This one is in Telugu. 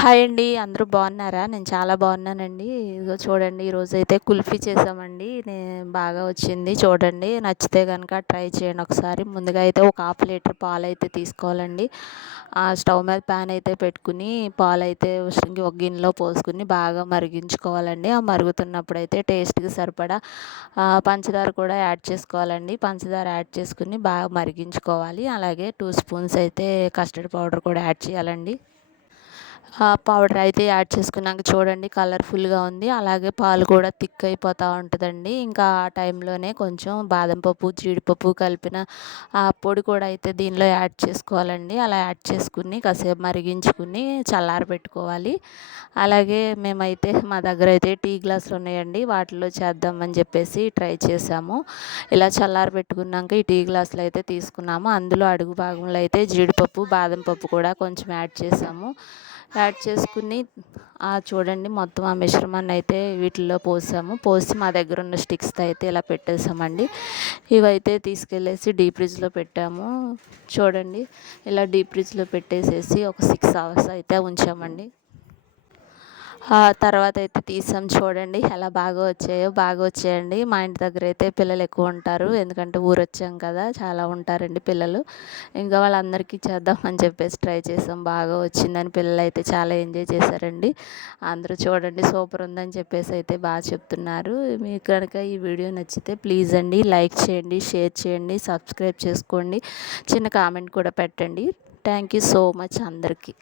హాయ్ అండి అందరూ బాగున్నారా? నేను చాలా బాగున్నానండి. ఇదిగో చూడండి ఈరోజైతే కుల్ఫీ చేసామండి. నేను బాగా వచ్చింది చూడండి. నచ్చితే కనుక ట్రై చేయండి ఒకసారి. ముందుగా అయితే ఒక హాఫ్ లీటర్ పాలు అయితే తీసుకోవాలండి. ఆ స్టవ్ మీద ప్యాన్ అయితే పెట్టుకుని పాలు అయితే ఒక గిన్నెలో పోసుకుని బాగా మరిగించుకోవాలండి. ఆ మరుగుతున్నప్పుడు అయితే టేస్ట్కి సరిపడా పంచదార కూడా యాడ్ చేసుకోవాలండి. పంచదార యాడ్ చేసుకుని బాగా మరిగించుకోవాలి. అలాగే టూ స్పూన్స్ అయితే కస్టర్డ్ పౌడర్ కూడా యాడ్ చేయాలండి. పౌడర్ అయితే యాడ్ చేసుకున్నాక చూడండి కలర్ఫుల్గా ఉంది. అలాగే పాలు కూడా థిక్ అయిపోతూ ఉంటుందండి. ఇంకా ఆ టైంలోనే కొంచెం బాదం పప్పు జీడిపప్పు కలిపిన ఆ పొడి కూడా అయితే దీనిలో యాడ్ చేసుకోవాలండి. అలా యాడ్ చేసుకుని కాసేపు మరిగించుకుని చల్లార పెట్టుకోవాలి. అలాగే మేమైతే మా దగ్గర అయితే టీ గ్లాసులు ఉన్నాయండి. వాటిలో చేద్దామని చెప్పేసి ట్రై చేసాము. ఇలా చల్లార పెట్టుకున్నాక ఈ టీ గ్లాసులు అయితే తీసుకున్నాము. అందులో అడుగు భాగంలో అయితే జీడిపప్పు బాదం పప్పు కూడా కొంచెం యాడ్ చేసాము. యాడ్ చేసుకుని చూడండి మొత్తం ఆ మిశ్రమాన్ని అయితే వీటిల్లో పోసాము. పోసి మా దగ్గర ఉన్న స్టిక్స్తో అయితే ఇలా పెట్టేసామండి. ఇవైతే తీసుకెళ్ళేసి డీప్ ఫ్రిడ్జ్లో పెట్టాము. చూడండి ఇలా డీప్ ఫ్రిడ్జ్లో పెట్టేసేసి ఒక సిక్స్ అవర్స్ అయితే ఉంచామండి. తర్వాత అయితే తీసాం చూడండి ఎలా బాగా వచ్చాయో బాగా వచ్చాయండి. మా ఇంటి దగ్గర అయితే పిల్లలు ఎక్కువ ఉంటారు ఎందుకంటే ఊరు వచ్చాం కదా చాలా ఉంటారండి పిల్లలు. ఇంకా వాళ్ళందరికీ చేద్దామని చెప్పేసి ట్రై చేసాం బాగా వచ్చిందని పిల్లలు అయితే చాలా ఎంజాయ్ చేశారండి. అందరూ చూడండి సూపర్ ఉందని చెప్పేసి అయితే బాగా చెప్తున్నారు. మీకు కనుక ఈ వీడియో నచ్చితే ప్లీజ్ అండి లైక్ చేయండి షేర్ చేయండి సబ్స్క్రైబ్ చేసుకోండి చిన్న కామెంట్ కూడా పెట్టండి. థ్యాంక్ యూ సో మచ్ అందరికీ.